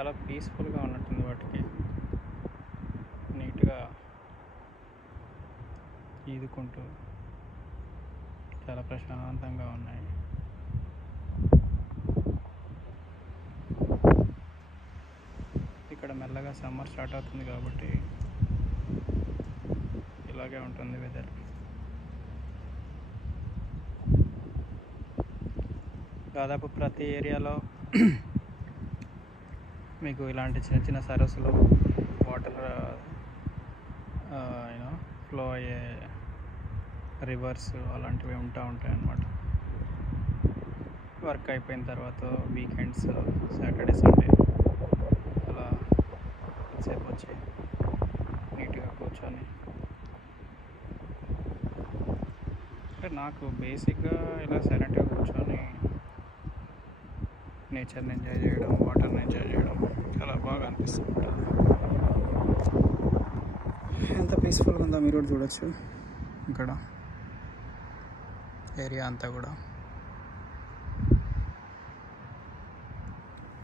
చాలా పీస్ఫుల్గా ఉన్నట్టుంది. వాటికి నీట్గా ఈదుకుంటూ చాలా ప్రశాంతంగా ఉన్నాయి. ఇక్కడ మెల్లగా సమ్మర్ స్టార్ట్ అవుతుంది కాబట్టి ఇలాగే ఉంటుంది వెదర్. దాదాపు ప్రతి ఏరియాలో మీకు ఇలాంటి చిన్న చిన్న సరస్సులు, వాటర్ ఫ్లో అయ్యే రివర్స్ అలాంటివి ఉంటాయి అన్నమాట. వర్క్ అయిపోయిన తర్వాత వీకెండ్స్, సాటర్డే, సండే అలా సేపు వచ్చి నీట్గా కూర్చొని, అంటే నాకు బేసిక్గా ఇలా సైలెంట్గా కూర్చొని నేచర్ని ఎంజాయ్ చేయడం, వాటర్ని ఎంజాయ్ చేయడం చాలా బాగా అనిపిస్తుంది. ఎంత పీస్ఫుల్గా ఉందో మీరు కూడా చూడొచ్చు. ఇక్కడ ఏరియా అంతా కూడా.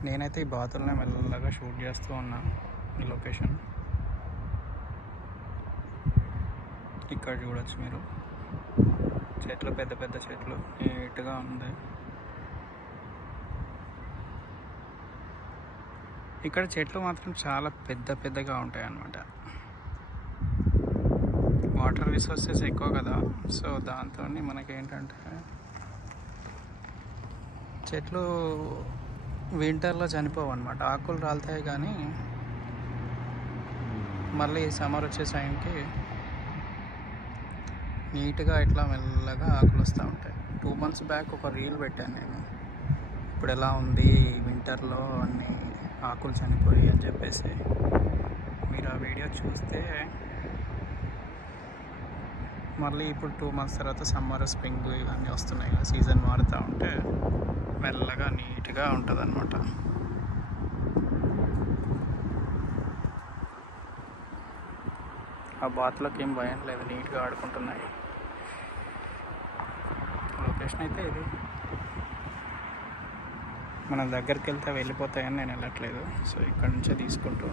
నేనైతే ఈ బాతులనే మెల్లగా షూట్ చేస్తూ ఉన్నా. ఈ లొకేషన్ ఇక్కడ చూడొచ్చు మీరు. చెట్లు, పెద్ద పెద్ద చెట్లు నీట్గా ఉంది. ఇక్కడ చెట్లు మాత్రం చాలా పెద్ద పెద్దగా ఉంటాయి అన్నమాట. వాటర్ రిసోర్సెస్ ఎక్కువ కదా, సో దాంతో మనకేంటంటే చెట్లు వింటర్లో చనిపోవు అన్నమాట. ఆకులు రాలుతాయి కానీ మళ్ళీ సమ్మర్ వచ్చే టైంకి నీట్గా ఇట్లా మెల్లగా ఆకులు వస్తూ ఉంటాయి. 2 months బ్యాక్ ఒక రీల్ పెట్టాను నేను, ఇప్పుడు ఎలా ఉంది వింటర్లో అన్ని ఆకులు చనిపోయి అని చెప్పేసి. మీరు ఆ వీడియో చూస్తే మళ్ళీ ఇప్పుడు 2 months తర్వాత సమ్మర్, స్ప్రింగ్ ఇవన్నీ వస్తున్నాయి కదా, సీజన్ మారుతూ ఉంటే మెల్లగా నీట్గా ఉంటుంది అన్నమాట. ఆ బాతులకు ఏం భయం లేదు, నీట్గా ఆడుకుంటున్నాయి. లొకేషన్ అయితే ఇది. మనం దగ్గరికి వెళ్తే వెళ్ళిపోతాయని నేను వెళ్ళట్లేదు, సో ఇక్కడ నుంచే తీసుకుంటూ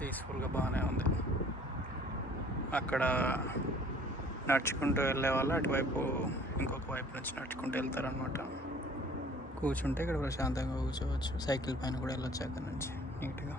పీస్ఫుల్గా బాగానే ఉంది. అక్కడ నడుచుకుంటూ వెళ్ళే వాళ్ళు అటువైపు ఇంకొక వైపు నుంచి నడుచుకుంటూ వెళ్తారనమాట. కూర్చుంటే ఇక్కడ ప్రశాంతంగా కూర్చోవచ్చు. సైకిల్ పైన కూడా వెళ్ళొచ్చు అక్కడ నుంచి నీట్గా.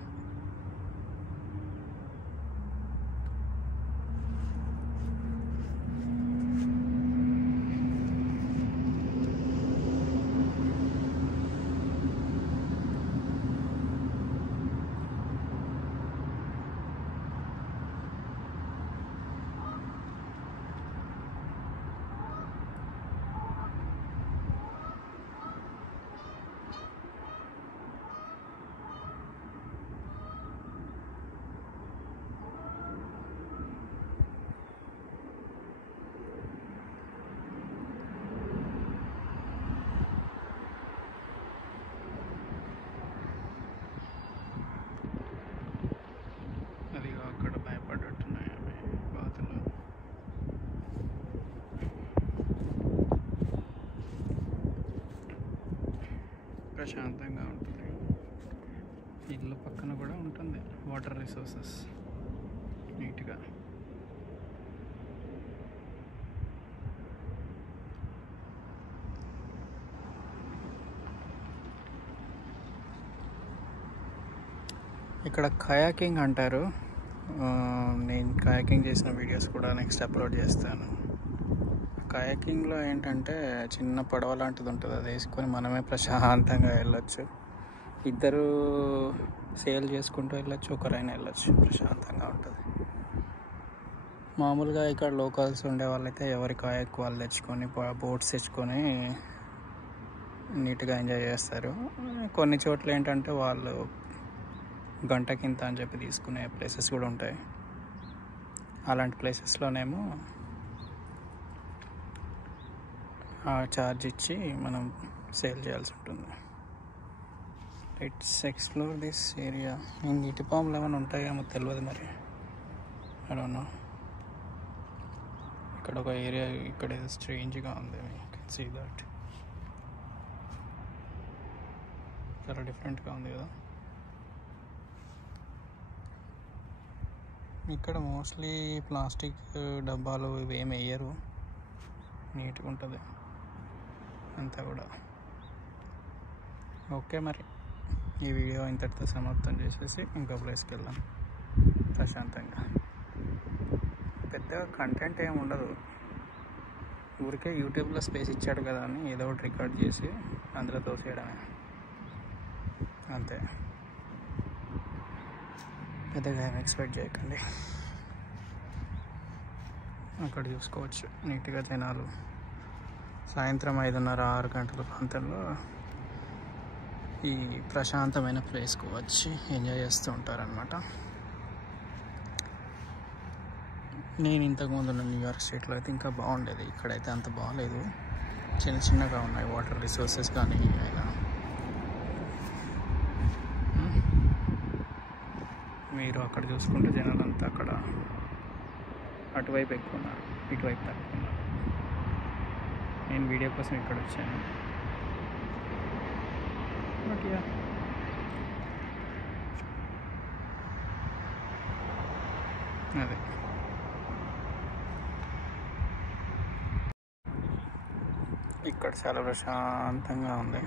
అక్కడ భయపడ్డట్టున్నాయి అవి బాతులు. ప్రశాంతంగా ఉంటుంది. ఇల్లు పక్కన కూడా ఉంటుంది వాటర్ రిసోర్సెస్ నీట్గా. ఇక్కడ కయాకింగ్ అంటారు. నేను కయాకింగ్ చేసిన వీడియోస్ కూడా నెక్స్ట్ అప్లోడ్ చేస్తాను. కయాకింగ్లో ఏంటంటే చిన్న పడవ లాంటిది ఉంటుంది, అది వేసుకొని మనమే ప్రశాంతంగా వెళ్ళొచ్చు. ఇద్దరు సేల్ చేసుకుంటూ వెళ్ళొచ్చు, ఒకరైనా వెళ్ళొచ్చు, ప్రశాంతంగా ఉంటుంది. మామూలుగా ఇక్కడ లోకల్స్ ఉండే వాళ్ళైతే ఎవరి కాయకు వాళ్ళు తెచ్చుకొని బోట్స్ తెచ్చుకొని నీట్గా ఎంజాయ్ చేస్తారు. కొన్ని చోట్ల ఏంటంటే వాళ్ళు గంటకింత అని చెప్పి తీసుకునే ప్లేసెస్ కూడా ఉంటాయి. అలాంటి ప్లేసెస్లోనేమో ఆ ఛార్జ్ ఇచ్చి మనం సేల్ చేయాల్సి ఉంటుంది. Let's explore this area. ఈ నీటి పాములు ఏమైనా ఉంటాయేమో తెలియదు మరి, ఐ డోంట్ నో. ఇక్కడ ఒక ఏరియా ఇక్కడ ఏదో స్ట్రేంజ్గా ఉంది, యూ కెన్ సీ దట్. చాలా డిఫరెంట్గా ఉంది కదా. ఇక్కడ మోస్ట్లీ ప్లాస్టిక్ డబ్బాలు ఇవి ఏమి వేయరు, నీట్గా ఉంటుంది అంతా కూడా. ఓకే మరి ఈ వీడియో ఇంతటితో సమాప్తం చేసేసి ఇంకో ప్లేస్కి వెళ్దాం ప్రశాంతంగా. పెద్దగా కంటెంట్ ఏమి ఉండదు, ఊరికే యూట్యూబ్లో స్పేస్ ఇచ్చాడు కదా అని ఏదో ఒకటి రికార్డ్ చేసి అందులో తోసేయడమే అంతే. పెద్దగా ఏం ఎక్స్పెక్ట్ చేయకండి. అక్కడ చూసుకోవచ్చు నీట్గా జనాలు సాయంత్రం 5:30-6 గంటల ప్రాంతంలో ఈ ప్రశాంతమైన ప్లేస్కు వచ్చి ఎంజాయ్ చేస్తూ ఉంటారనమాట. నేను ఇంతకుముందు ఉన్న న్యూయార్క్ స్టేట్లో అయితే ఇంకా బాగుండేది, ఇక్కడైతే అంత బాగాలేదు, చిన్న చిన్నగా ఉన్నాయి వాటర్ రిసోర్సెస్ కానీ అయినా. మీరు అక్కడ చూసుకుంటే జనాలంతా అక్కడ అటువైపు ఎక్కువ ఉన్నారు, ఇటువైపు తక్కువ ఉన్నారు. నేను వీడియో కోసం ఇక్కడ వచ్చాను. బట్ యా, అదే ఇక్కడ చాలా ప్రశాంతంగా ఉంది.